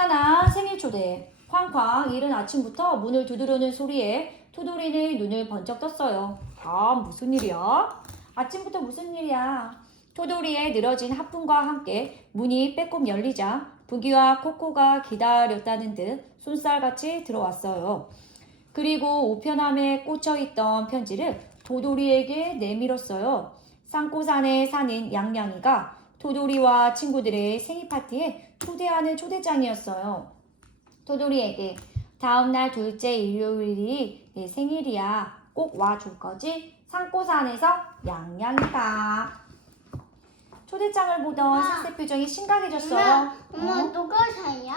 험난한 생일 초대. 쾅쾅 이른 아침부터 문을 두드리는 소리에 토돌이는 눈을 번쩍 떴어요. 아, 무슨 일이야? 아침부터 무슨 일이야? 토돌이의 늘어진 하품과 함께 문이 빼꼼 열리자 부기와 코코가 기다렸다는 듯 손살같이 들어왔어요. 그리고 우편함에 꽂혀있던 편지를 토돌이에게 내밀었어요. 산고산에 사는 양양이가 토돌이와 친구들의 생일 파티에 초대하는 초대장이었어요. 토돌이에게 다음날 둘째 일요일이 내 생일이야. 꼭 와줄 거지? 산고산에서 양양이가. 초대장을 보던 엄마. 삭새 표정이 심각해졌어요. 엄마 누가 사야?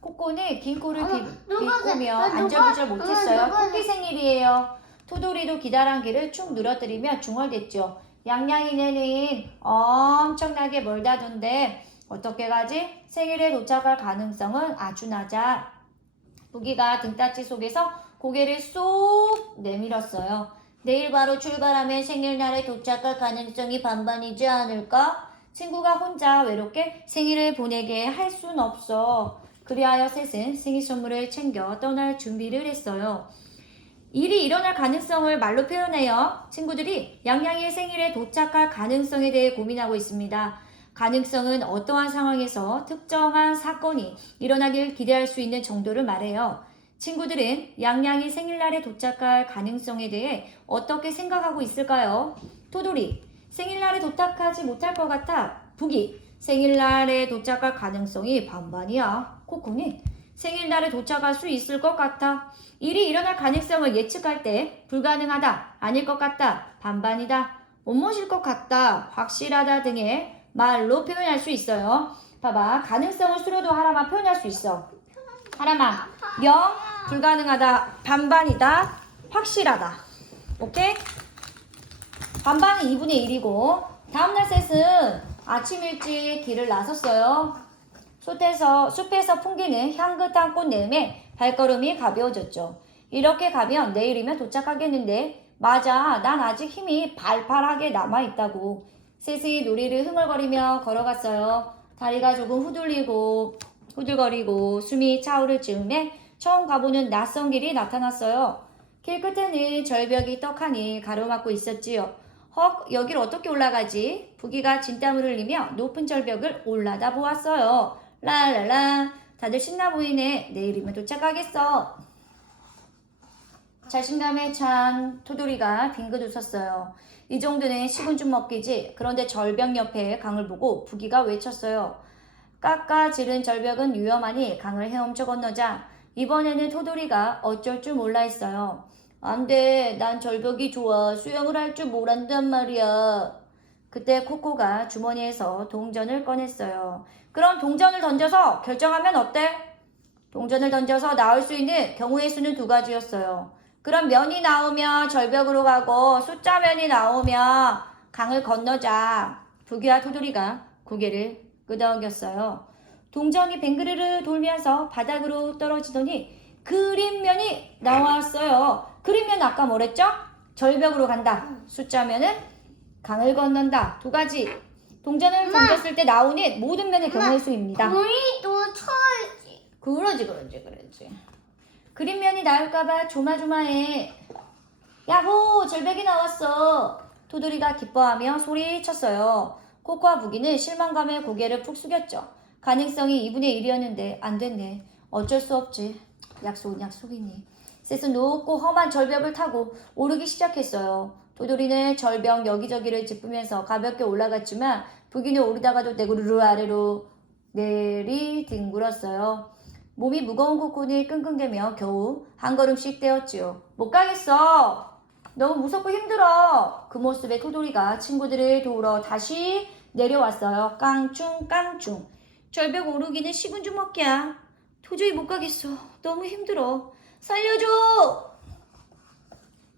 코코는 긴 코를 누가 비꼬며 누가- 안절부절 못했어요. 누가- 코끼 생일이에요. 토돌이도 기다란 길을 축 늘어뜨리며 중얼댔죠. 양양이네는 엄청나게 멀다던데 어떻게 가지? 생일에 도착할 가능성은 아주 낮아. 부기가 등딱지 속에서 고개를 쏙 내밀었어요. 내일 바로 출발하면 생일날에 도착할 가능성이 반반이지 않을까? 친구가 혼자 외롭게 생일을 보내게 할 순 없어. 그리하여 셋은 생일 선물을 챙겨 떠날 준비를 했어요. 일이 일어날 가능성을 말로 표현해요. 친구들이 양양이의 생일에 도착할 가능성에 대해 고민하고 있습니다. 가능성은 어떠한 상황에서 특정한 사건이 일어나길 기대할 수 있는 정도를 말해요. 친구들은 양양이 생일날에 도착할 가능성에 대해 어떻게 생각하고 있을까요? 토돌이, 생일날에 도착하지 못할 것 같아. 부기, 생일날에 도착할 가능성이 반반이야. 코코는 생일날에 도착할 수 있을 것 같아. 일이 일어날 가능성을 예측할 때 불가능하다, 아닐 것 같다, 반반이다, 못 모실 것 같다, 확실하다 등의 말로 표현할 수 있어요. 봐봐, 가능성을 수로도 하나만 표현할 수 있어. 하나만 0, 불가능하다, 반반이다, 확실하다. 오케이? 반반은 2분의 1이고 다음날 셋은 아침 일찍 길을 나섰어요. 숲에서 풍기는 향긋한 꽃내음에 발걸음이 가벼워졌죠. 이렇게 가면 내일이면 도착하겠는데 맞아, 난 아직 힘이 발팔하게 남아있다고. 셋이 놀이를 흥얼거리며 걸어갔어요. 다리가 조금 후들거리고 숨이 차오를 즈음에 처음 가보는 낯선 길이 나타났어요. 길 끝에는 절벽이 떡하니 가로막고 있었지요. 헉, 여길 어떻게 올라가지? 부기가 진땀을 흘리며 높은 절벽을 올라다 보았어요. 랄랄라, 다들 신나 보이네. 내일이면 도착하겠어. 자신감에 찬 토돌이가 빙긋 웃었어요. 이 정도는 식은 죽 먹기지. 그런데 절벽 옆에 강을 보고 부기가 외쳤어요. 깎아지른 절벽은 위험하니 강을 헤엄쳐 건너자. 이번에는 토돌이가 어쩔 줄 몰라 했어요. 안 돼, 난 절벽이 좋아. 수영을 할 줄 모른단 말이야. 그때 코코가 주머니에서 동전을 꺼냈어요. 그럼 동전을 던져서 결정하면 어때? 동전을 던져서 나올 수 있는 경우의 수는 2가지였어요. 그럼 면이 나오면 절벽으로 가고 숫자면이 나오면 강을 건너자. 부기와 토돌이가 고개를 끄덕였어요. 동전이 뱅그르르 돌면서 바닥으로 떨어지더니 그림면이 나왔어요. 그림면 아까 뭐랬죠? 절벽으로 간다. 숫자면은 강을 건넌다. 2가지. 동전을 던졌을 때 나오는 모든 면의 경우의 수입니다. 우리도 쳐야지. 그러지. 그림면이 나올까봐 조마조마해. 야호! 절벽이 나왔어. 토돌이가 기뻐하며 소리쳤어요. 코코와 부기는 실망감에 고개를 푹 숙였죠. 가능성이 2분의 1이었는데 안 됐네. 어쩔 수 없지. 약속은 약속이니. 셋은 높고 험한 절벽을 타고 오르기 시작했어요. 토돌이는 절벽 여기저기를 짚으면서 가볍게 올라갔지만 부기는 오르다가도 내구르르 아래로 내리뒹굴었어요. 몸이 무거운 코코는 끙끙대며 겨우 한 걸음씩 떼었지요. 못 가겠어. 너무 무섭고 힘들어. 그 모습에 토돌이가 친구들을 도우러 다시 내려왔어요. 깡충깡충. 절벽 오르기는 식은 죽 먹기야. 도저히 못 가겠어. 너무 힘들어. 살려줘!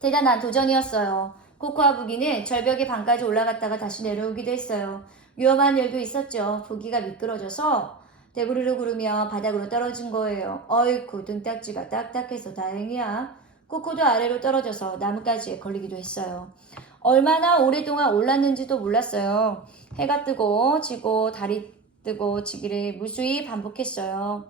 대단한 도전이었어요. 코코와 부기는 절벽의 반까지 올라갔다가 다시 내려오기도 했어요. 위험한 일도 있었죠. 부기가 미끄러져서 대구르르 구르며 바닥으로 떨어진 거예요. 어이쿠, 등딱지가 딱딱해서 다행이야. 코코도 아래로 떨어져서 나뭇가지에 걸리기도 했어요. 얼마나 오랫동안 올랐는지도 몰랐어요. 해가 뜨고 지고 달이 뜨고 지기를 무수히 반복했어요.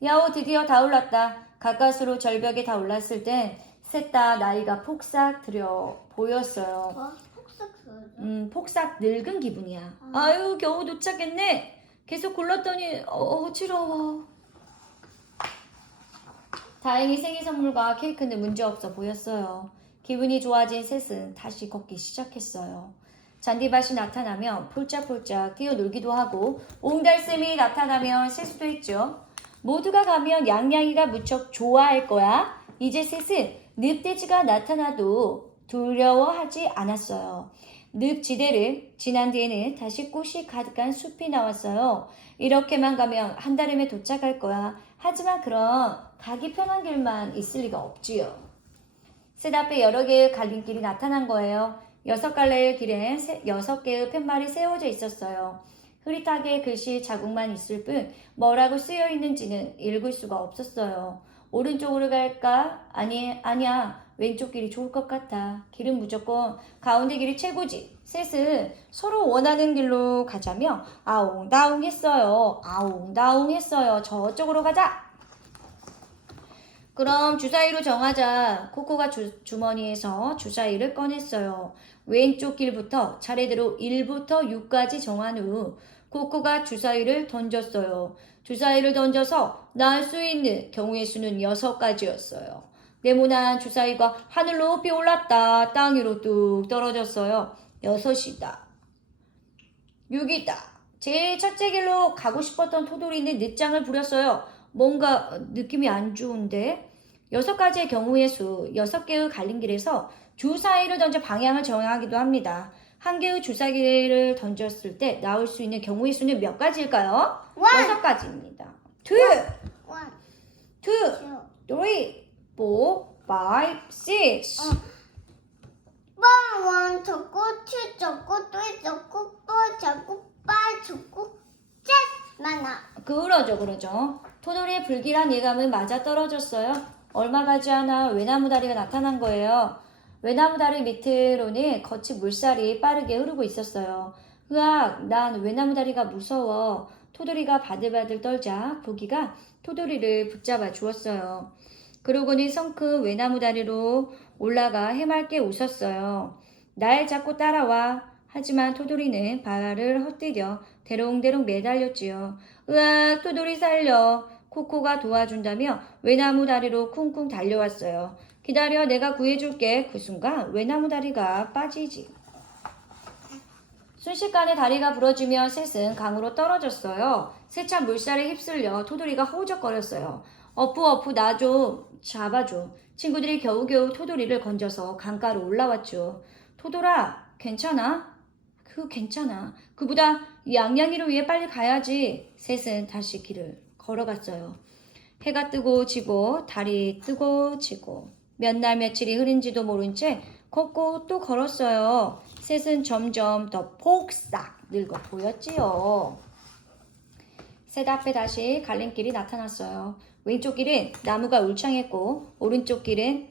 야호, 드디어 다 올랐다. 가까스로 절벽에 다 올랐을 땐 셋 다 나이가 폭삭 들여 보였어요. 폭삭 그러죠? 폭삭 늙은 기분이야. 아유, 겨우 도착했네. 계속 굴렀더니 어지러워. 다행히 생일 선물과 케이크는 문제없어 보였어요. 기분이 좋아진 셋은 다시 걷기 시작했어요. 잔디밭이 나타나면 폴짝폴짝 뛰어놀기도 하고 옹달샘이 나타나면 세수도 했죠. 모두가 가면 양양이가 무척 좋아할 거야. 이제 셋은 늪돼지가 나타나도 두려워하지 않았어요. 늪지대를 지난 뒤에는 다시 꽃이 가득한 숲이 나왔어요. 이렇게만 가면 한 달이면 도착할 거야. 하지만 그럼 가기 편한 길만 있을 리가 없지요. 셋 앞에 여러 개의 갈림길이 나타난 거예요. 6갈래의 길엔 6개의 팻말이 세워져 있었어요. 흐릿하게 글씨 자국만 있을 뿐 뭐라고 쓰여 있는지는 읽을 수가 없었어요. 오른쪽으로 갈까? 아니야. 왼쪽 길이 좋을 것 같아. 길은 무조건 가운데 길이 최고지. 셋은 서로 원하는 길로 가자며 아웅다웅 했어요. 아웅다웅 했어요. 저쪽으로 가자. 그럼 주사위로 정하자. 코코가 주머니에서 주사위를 꺼냈어요. 왼쪽 길부터 차례대로 1부터 6까지 정한 후 코코가 주사위를 던졌어요. 주사위를 던져서 나올 수 있는 경우의 수는 6가지였어요. 네모난 주사위가 하늘로 높이 올랐다. 땅 위로 뚝 떨어졌어요. 6이다. 6이다. 제일 첫째 길로 가고 싶었던 토돌이는 늦장을 부렸어요. 뭔가 느낌이 안 좋은데? 6가지의 경우의 수, 6개의 갈림길에서 주사위를 던져 방향을 정하기도 합니다. 한 개의 주사위를 던졌을 때 나올 수 있는 경우의 수는 몇 가지일까요? 6가지입니다. 2, 2, 3, 4, 5, 6. 원 적고 투 적고 또 적고 또 적고 빠 적고 셋 많아. 그러죠. 토돌이의 불길한 예감은 맞아 떨어졌어요. 얼마 가지 않아 외나무 다리가 나타난 거예요. 외나무 다리 밑으로는 거친 물살이 빠르게 흐르고 있었어요. 으악, 난 외나무 다리가 무서워. 토돌이가 바들바들 떨자 부기가 토돌이를 붙잡아 주었어요. 그러고는 성큼 외나무 다리로 올라가 해맑게 웃었어요. 날 잡고 따라와. 하지만 토돌이는 발을 헛디뎌 대롱대롱 매달렸지요. 으악, 토돌이 살려. 코코가 도와준다며 외나무 다리로 쿵쿵 달려왔어요. 기다려, 내가 구해줄게. 그 순간 외나무 다리가 빠지지. 순식간에 다리가 부러지며 셋은 강으로 떨어졌어요. 세찬 물살에 휩쓸려 토돌이가 허우적거렸어요. 어프 나 좀 잡아줘. 친구들이 겨우겨우 토돌이를 건져서 강가로 올라왔죠. 토돌아, 괜찮아? 괜찮아. 그보다 양양이를 위해 빨리 가야지. 셋은 다시 길을 걸어갔어요. 해가 뜨고 지고 달이 뜨고 지고 몇 날 며칠이 흐른지도 모른 채 걷고 또 걸었어요. 셋은 점점 더 폭삭 늙어 보였지요. 셋 앞에 다시 갈림길이 나타났어요. 왼쪽 길은 나무가 울창했고 오른쪽 길은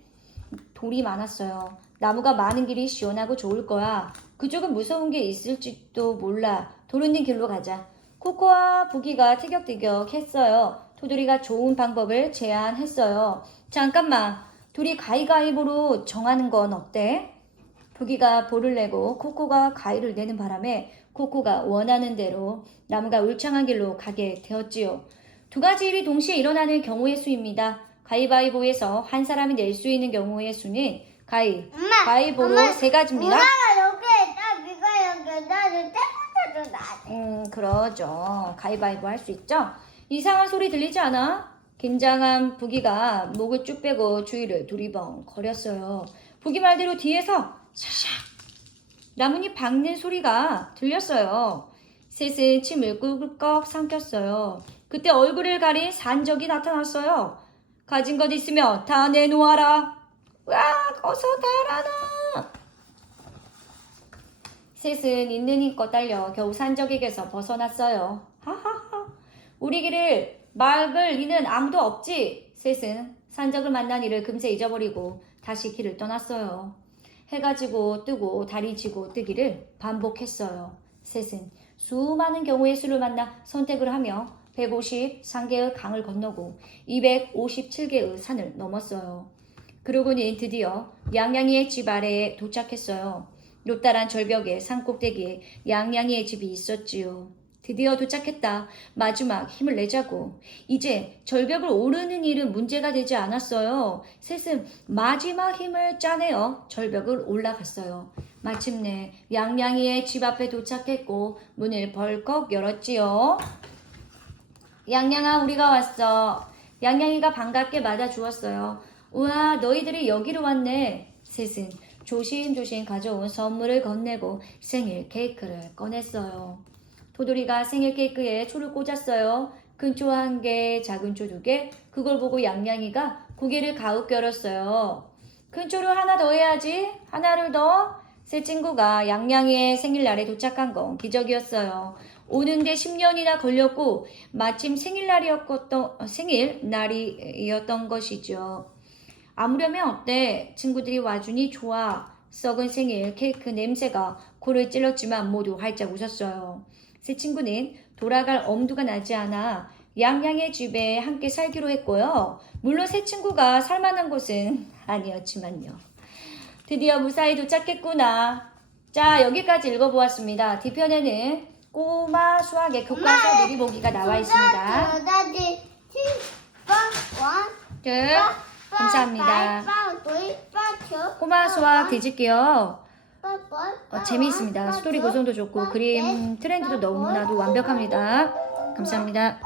돌이 많았어요. 나무가 많은 길이 시원하고 좋을 거야. 그쪽은 무서운 게 있을지도 몰라. 돌 있는 길로 가자. 코코와 부기가 티격태격 했어요. 토돌이가 좋은 방법을 제안했어요. 잠깐만, 둘이 가위가위보로 정하는 건 어때? 부기가 볼을 내고 코코가 가위를 내는 바람에 코코가 원하는 대로 나무가 울창한 길로 가게 되었지요. 2가지 일이 동시에 일어나는 경우의 수입니다. 가위바위보에서 한 사람이 낼 수 있는 경우의 수는 가위바위보로 3가지입니다. 누나가 여기에다 네가 여기에다 떼고서도 나. 그러죠. 가위바위보 할 수 있죠? 이상한 소리 들리지 않아? 긴장한 부기가 목을 쭉 빼고 주위를 두리번 거렸어요. 부기 말대로 뒤에서 샤샥 나뭇잎 박는 소리가 들렸어요. 셋은 침을 꿀꺽 삼켰어요. 그때 얼굴을 가린 산적이 나타났어요. 가진 것 있으면 다 내놓아라. 으악, 어서 달아나. 셋은 있는 힘껏 달려 겨우 산적에게서 벗어났어요. 하하하. 우리 길을 막을 이는 아무도 없지. 셋은 산적을 만난 일을 금세 잊어버리고 다시 길을 떠났어요. 해가 지고 뜨고 달이 지고 뜨기를 반복했어요. 셋은 수많은 경우의 수를 만나 선택을 하며 153개의 강을 건너고 257개의 산을 넘었어요. 그러고는 드디어 양양이의 집 아래에 도착했어요. 높다란 절벽의 산꼭대기에 양양이의 집이 있었지요. 드디어 도착했다. 마지막 힘을 내자고. 이제 절벽을 오르는 일은 문제가 되지 않았어요. 셋은 마지막 힘을 짜내어 절벽을 올라갔어요. 마침내 양양이의 집 앞에 도착했고 문을 벌컥 열었지요. 양양아, 우리가 왔어. 양양이가 반갑게 맞아주었어요. 우와, 너희들이 여기로 왔네. 셋은 조심조심 가져온 선물을 건네고 생일 케이크를 꺼냈어요. 도돌이가 생일 케이크에 초를 꽂았어요. 큰 초 1개, 작은 초 2개. 그걸 보고 양양이가 고개를 가웃겨뤘어요. 큰 초를 하나 더 해야지. 하나를 더. 세 친구가 양양이의 생일날에 도착한 건 기적이었어요. 오는데 10년이나 걸렸고 마침 생일날이었던 것이죠. 아무려면 어때? 친구들이 와주니 좋아. 썩은 생일 케이크 냄새가 코를 찔렀지만 모두 활짝 웃었어요. 세 친구는 돌아갈 엄두가 나지 않아 양양의 집에 함께 살기로 했고요. 물론 세 친구가 살만한 곳은 아니었지만요. 드디어 무사히 도착했구나. 자, 여기까지 읽어보았습니다. 뒤편에는 꼬마 수학의 교과서 놀이보기가 나와 있습니다. 네, 감사합니다. 꼬마 수학 뒤집기요. 재미있습니다. 스토리 구성도 좋고 그림 트렌드도 너무나도 완벽합니다. 감사합니다.